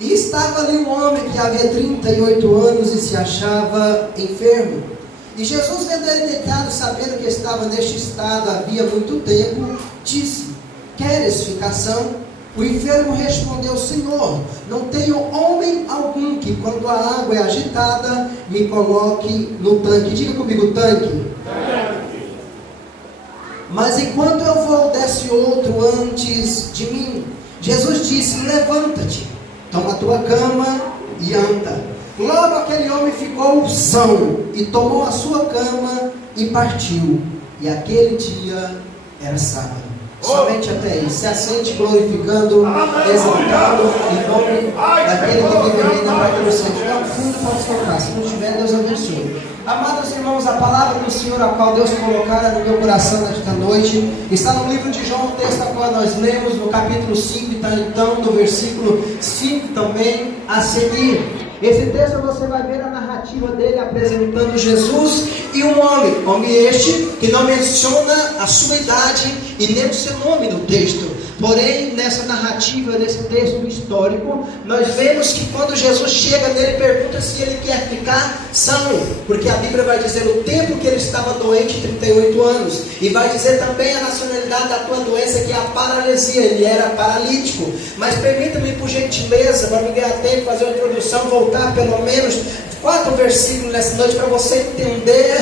E estava ali um homem que havia 38 anos e se achava enfermo. E Jesus, vendo ele deitado, sabendo que estava neste estado havia muito tempo, disse: queres ficação? O enfermo respondeu: Senhor, não tenho homem algum que, quando a água é agitada, me coloque no tanque. Diga comigo: tanque. Mas enquanto eu vou, desce outro antes de mim. Jesus disse: levanta-te, toma a tua cama e anda. Logo aquele homem ficou são e tomou a sua cama e partiu. E aquele dia era sábado. Somente até aí. Se assente glorificando, exaltando em nome daquele que vive e reina para que você tiver um fundo, pode tocar. Se não tiver, Deus abençoe. Amados irmãos, a palavra do Senhor, a qual Deus colocara no meu coração nesta noite, está no livro de João, o texto a qual nós lemos, no capítulo 5, está então no versículo 5 também a seguir. Esse texto você vai ver a narrativa dele apresentando Jesus e um homem este que não menciona a sua idade e nem o seu nome no texto. Porém, nessa narrativa, nesse texto histórico, nós vemos que quando Jesus chega nele, pergunta se ele quer ficar são, porque a Bíblia vai dizer o tempo que ele estava doente, 38 anos, e vai dizer também a nacionalidade da tua doença, que é a paralisia, ele era paralítico. Mas permita-me, por gentileza, para me ganhar tempo, fazer uma introdução, voltar pelo menos 4 versículos nessa noite, para você entender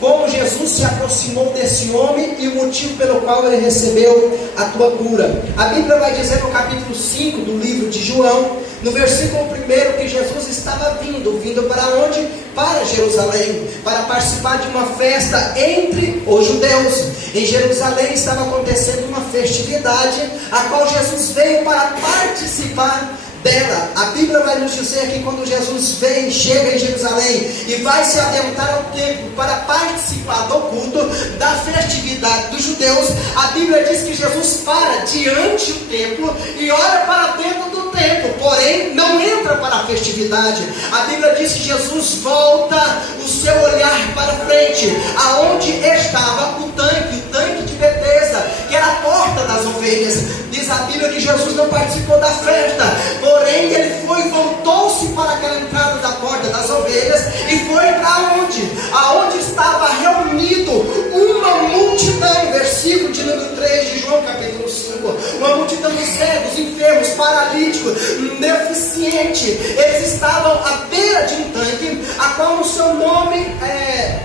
como Jesus se aproximou desse homem e o motivo pelo qual ele recebeu a tua cura. A Bíblia vai dizer no capítulo 5 do livro de João, no versículo 1, que Jesus estava vindo para onde? Para Jerusalém, para participar de uma festa entre os judeus. Em Jerusalém estava acontecendo uma festividade, a qual Jesus veio para participar dela. A Bíblia vai nos dizer que quando Jesus chega em Jerusalém e vai se adentrar ao templo para participar do culto, da festividade dos judeus, a Bíblia diz que Jesus para diante do templo e olha para dentro do templo, porém não entra para a festividade. A Bíblia diz que Jesus volta o seu olhar para frente, aonde estava o tanque de Betesda, que era a porta das ovelhas. Diz a Bíblia que Jesus não participou da festa, porém ele voltou-se para aquela entrada da porta das ovelhas e foi para onde? Aonde estava reunido uma multidão, versículo de número 3 de João capítulo 5, uma multidão de cegos, enfermos, paralíticos, deficientes. Eles estavam à beira de um tanque, a qual no seu nome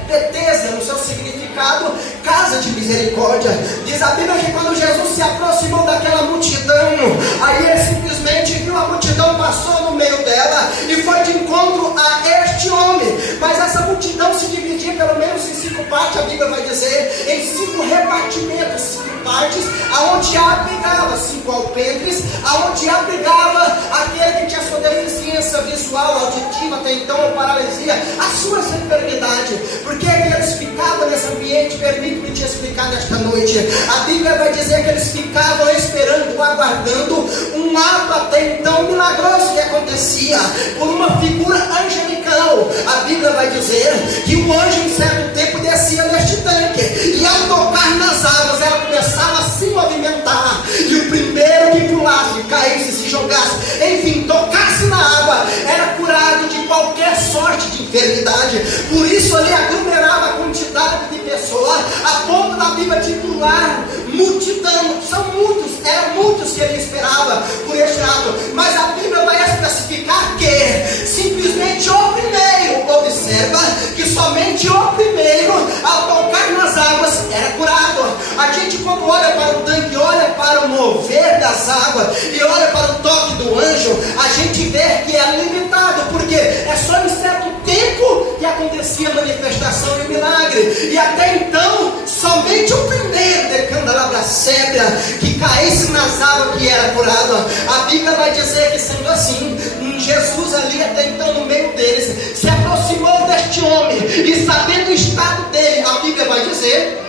Betesda, no seu significado, casa de misericórdia. Diz a Bíblia que quando Jesus se aproximou daquela multidão, aí ele simplesmente viu a multidão, passou no meio dela e foi de encontro a este homem. Mas essa multidão se dividia pelo menos em 5 partes, a Bíblia vai dizer, em 5 repartimentos, 5 partes, aonde abrigava 5 alpendres, aonde abrigava aquele que tinha sua deficiência visual, auditiva, até então a paralisia, a sua enfermidade. Porque eles ficavam nesse ambiente? Permite-me te explicar nesta noite. A Bíblia vai dizer que eles ficavam esperando, aguardando um ato até então milagroso que acontecia por uma figura angelical. A Bíblia vai dizer que o anjo em certo tempo descia neste tanque e ao tocar nas águas ela começava a se movimentar, e o primeiro que pulasse, caísse, se jogasse, enfim, tocasse na água, era curado de qualquer sorte de enfermidade. Por isso ali aglomerava a quantidade de pessoas, a ponto da Bíblia titular multidão. São muitos, eram muitos que ele esperava por este ato, mas a Bíblia vai especificar que simplesmente o primeiro, observa que somente o primeiro, ao tocar nas águas, era curado. A gente, quando olha para o tanque, olha para o mover das águas e olha para o toque do anjo, a gente vê que é limitado, porque é só em certo tempo que acontecia a manifestação e o milagre, e até então somente o primeiro de candelabra sébria que caísse nas águas que era curado. A Bíblia vai dizer que, sendo assim, Jesus ali até então no meio deles se aproximou deste homem e, sabendo o estado dele, a Bíblia vai dizer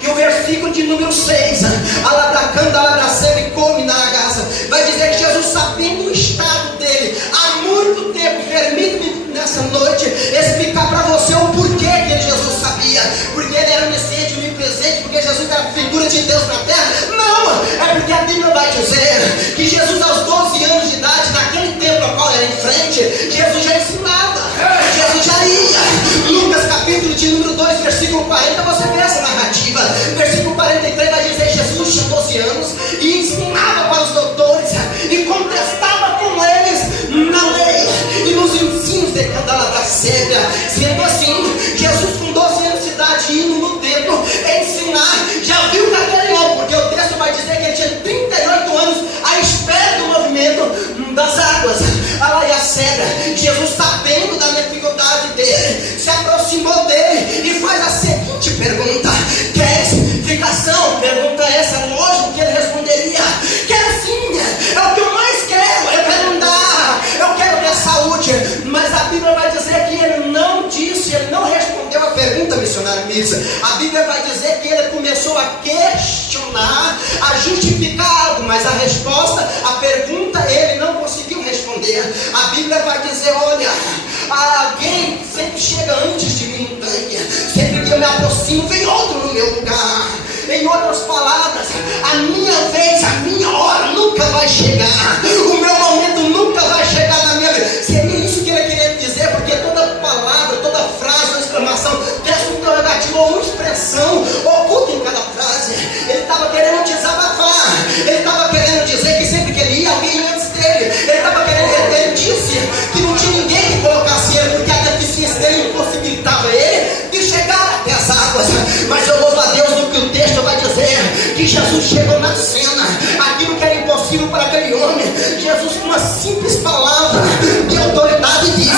que o versículo de número 6, alabracanda, alabracebe, come na agaça, vai dizer que Jesus, sabendo o estado dele há muito tempo, permite-me nessa noite explicar para você o porquê que Jesus sabia, porque ele era onisciente, onipresente, porque Jesus era a figura de Deus na terra. Não, é porque a Bíblia vai dizer que Jesus, aos 12 anos de idade, naquele tempo cega. Sendo assim, Jesus com 12 anos de idade indo no templo ensinar, já viu que aquele homem, porque o texto vai dizer que ele tinha 38 anos à espera do movimento das águas. A cega, Jesus, sabendo da dificuldade dele, se aproximou dele e faz a seguinte pergunta: queres explicação? Pergunta essa, lógico que ele responderia: quero sim, é o que eu mais quero, eu quero andar, eu quero ter saúde. Mas a Bíblia vai dizer que ele não disse, ele não respondeu a pergunta, missionário Missa. A Bíblia vai dizer que ele começou a questionar, a justificar algo, mas a resposta, a pergunta, ele não conseguiu responder. A Bíblia vai dizer: olha, alguém sempre chega antes de mim, Tânia. Sempre que eu me aproximo, vem outro no meu lugar. Em outras palavras, a minha vez, a minha hora nunca vai chegar. O meu momento nunca vai chegar na minha vida. Seria isso que ele queria dizer, porque toda palavra, toda frase, uma exclamação, texto interrogativo ou uma expressão oculta em cada frase. Ele estava querendo desabafar. Ele estava querendo dizer que sempre que ele ia, alguém ia antes dele. Ele estava querendo, ele disse que não tinha ninguém que colocasse ele, porque a deficiência dele impossibilitava ele de chegar até as águas. Mas eu louvo a Deus no que o texto vai dizer, que Jesus chegou na cena. Aquilo que era impossível para aquele homem, Jesus com uma simples palavra de autoridade disse: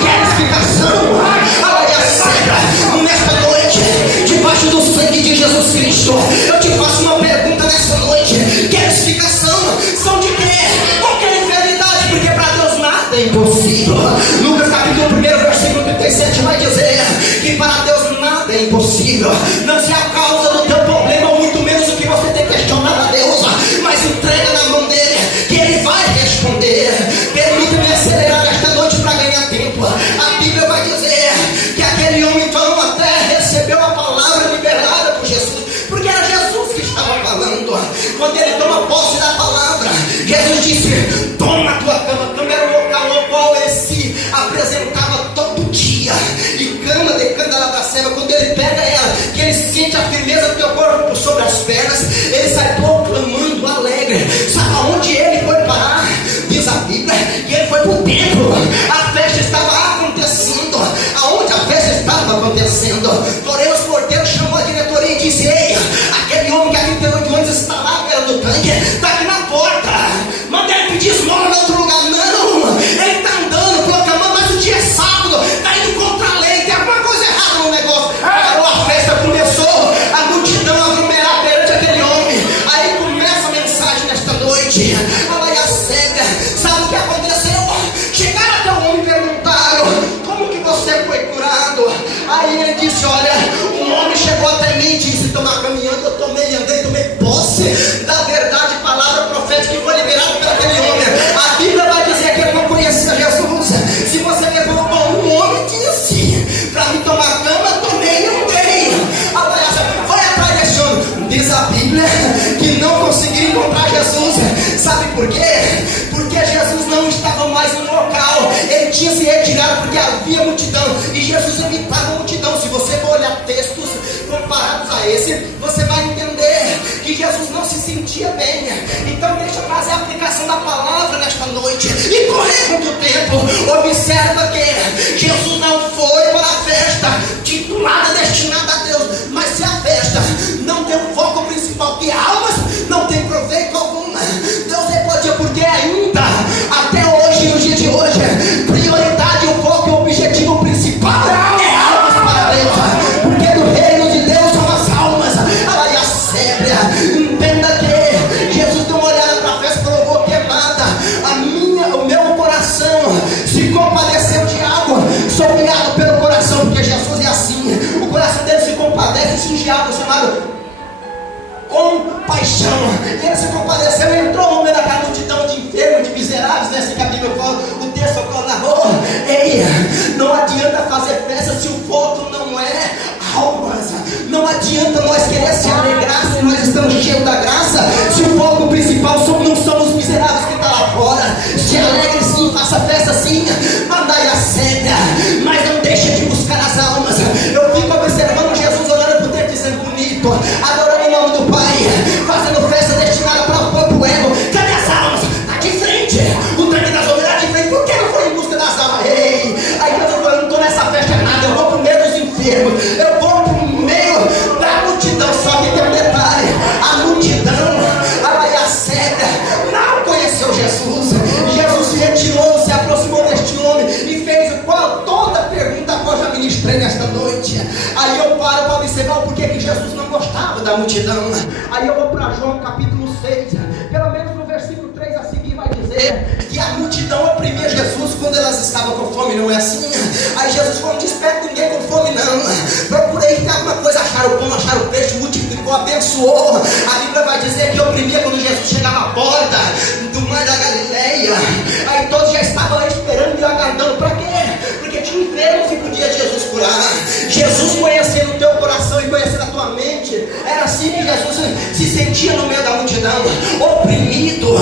quer explicação? Olha a cega, nesta noite, debaixo do sangue de Jesus Cristo, eu te faço uma pergunta nessa noite: quer explicação? São de quê? Qualquer enfermidade, porque para Deus nada é impossível. Lucas capítulo 1, versículo 37 vai dizer que para Deus nada é impossível. Não se a causa do teu problema, ou muito menos o que você tem questionado a Deus, mas entrega na mão dele, que ele vai responder. Permita-me acelerar esta noite para ganhar tempo. A Bíblia vai dizer que aquele homem então até recebeu a palavra liberada por Jesus, porque era Jesus que estava falando. Quando ele toma posse da palavra, Jesus disse: toma a tua cama. A cama era o local no qual ele se apresentava todo dia. E cama de candelabra-ceva, quando ele pega ela, que ele sente a firmeza do teu corpo sobre as pernas, ele sai proclamando alegre. Sabe aonde ele foi parar? Diz a Bíblia que ele foi para o templo. A festa estava acontecendo. Aonde a festa estava acontecendo, porém os porteiros chamou a diretoria e disse: ei, aquele homem que aqui pelo de onde está lá à beira do tanque, está aqui na porta. Manda ele pedir esmola em outro lugar. Não, ele está andando, proclamando, mas o dia é sábado, está indo contra a lei, tem alguma coisa errada no negócio. A festa começou, a multidão aglomerar perante aquele homem. Aí começa a mensagem nesta noite. Olha a cega, sabe o que aconteceu? Chegaram até o homem e perguntaram: como que você foi curado? Aí ele disse: olha, um homem chegou até mim e disse: tomar caminhando, eu tomei, andei, tomei posse da verdade, palavra profética, que foi liberada por aquele homem. A Bíblia vai dizer que ele não conhecia Jesus. Se você levou um homem disse: para me tomar cama, tomei e andei. Agora, vai atrás desse homem. Diz a Bíblia que não conseguiram encontrar Jesus. Sabe por quê? Porque Jesus não estava mais no local. Ele tinha se retirado porque havia multidão. E Jesus evitava a multidão. Se você for olhar textos comparados a esse, você vai entender que Jesus não se sentia bem. Então deixa eu fazer a aplicação da palavra nesta noite. E correr muito tempo. Observa que Jesus não foi para a festa titulada, destinada a Deus. Mas se a festa não tem o foco principal, que almas, não tem proveito algum. Deus repodia, porque ainda até hoje, no dia de hoje, prioridade, o foco e o objetivo principal é almas para Deus, porque do reino de Deus são as almas. Ai, a cega, entenda que Jesus deu uma olhada para a festa e falou: vou queimada. O meu coração se compadeceu de algo. Sou guiado pelo coração, porque Jesus é assim. O coração dele se compadece de algo chamado compaixão. E ele se compadeceu e entrou no meio daquela multidão de enfermos, de miseráveis, né? Assim que a Bíblia fala, o texto narrou. Ei, não adianta fazer festa se o foco não é almas. Não adianta nós querer se alegrar se nós estamos cheios da graça, se o foco principal não somos os miseráveis que estão lá fora. Se alegre sim, faça festa sim, mandai a cega, mas não deixe de buscar as almas. Eu fico observando Jesus olhando para o tempo dizendo: bonito, adorando o nome do Pai, fazendo festa destinada para o próprio ego. Cadê as almas? Está de frente, o tanque das ovelhas de frente. Por que não foi em busca das almas? Ei, aí Deus falou: não estou nessa da multidão. Aí eu vou para João capítulo 6, pelo menos no versículo 3 a seguir vai dizer que a multidão oprimia Jesus quando elas estavam com fome, não é assim? Aí Jesus falou: não despede ninguém com fome não, procurei ter alguma coisa, acharam o pão, acharam o peixe, multiplicou, abençoou. A Bíblia vai dizer que oprimia quando Jesus chegava à porta do mar da Galileia. Aí todos já estavam lá esperando e aguardando. Para quê? Porque tinha um enfermo que podia Jesus curar. Jesus conhecendo o teu coração e conhecendo a tua mente, era assim que Jesus se sentia no meio da multidão, oprimido,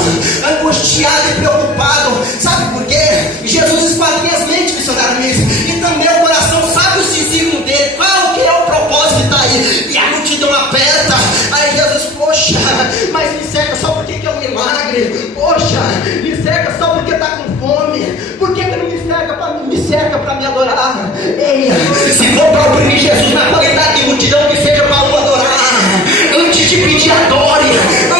angustiado e preocupado. Sabe por quê? Jesus esquadrinha as mentes, missionário mesmo, e também o coração sabe o signo dele, qual que é o propósito de estar aí. E a multidão aperta. Aí Jesus: poxa, mas me cerca só porque que é um milagre. Poxa, me cerca só porque está com fome. Por que não me cerca para me adorar? Ei, se for para oprimir Jesus na qualidade de multidão, que seja para o adorar. Antes de pedir, adore.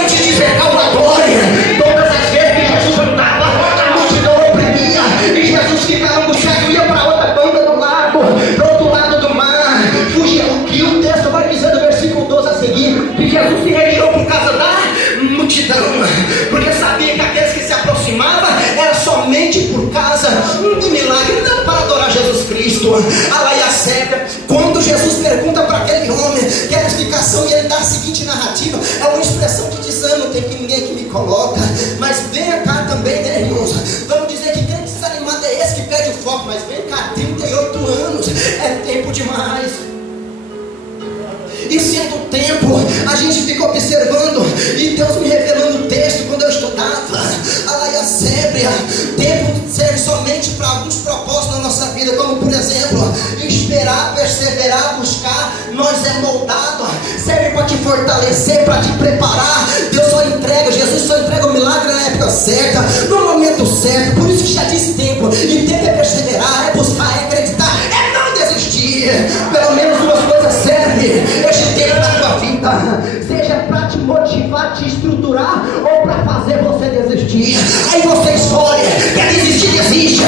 Antes de cercar, o adore. Todas as vezes que Jesus andava, a multidão oprimia, e Jesus ficava angustiado, ia para outra banda do lago, para o outro lado do mar, fugia. O que o texto vai dizer no versículo 12 a seguir? Que Jesus se retirou por causa da multidão, porque sabia que aqueles que se aproximavam era somente por causa do milagre, não para adorar Jesus Cristo. Alaia Cébia, quando Jesus pergunta para aquele homem, que era a explicação, e ele dá a seguinte narrativa, é uma expressão que diz: ah, não tem ninguém que me coloca, mas venha cá também, né, irmãos? Vamos dizer que crente desanimado é esse que perde o foco, mas vem cá, 38 anos, é tempo demais. E sendo tempo, a gente fica observando, e Deus me revelando o texto quando eu estudava. Alaia Sébria, tempo serve somente para alguns propósitos na nossa vida, como por exemplo, esperar, perseverar, buscar. Nós é moldado, serve para te fortalecer, para te preparar. Deus só entrega, Jesus só entrega o milagre na época certa, no momento certo. Por isso que já disse tempo, e tempo é perseverar, é buscar, é acreditar, é não desistir. Pelo menos duas coisas servem este tempo na tua vida, seja para te motivar, te estruturar, ou para fazer você desistir. Aí você escolhe: quer desistir, desiste.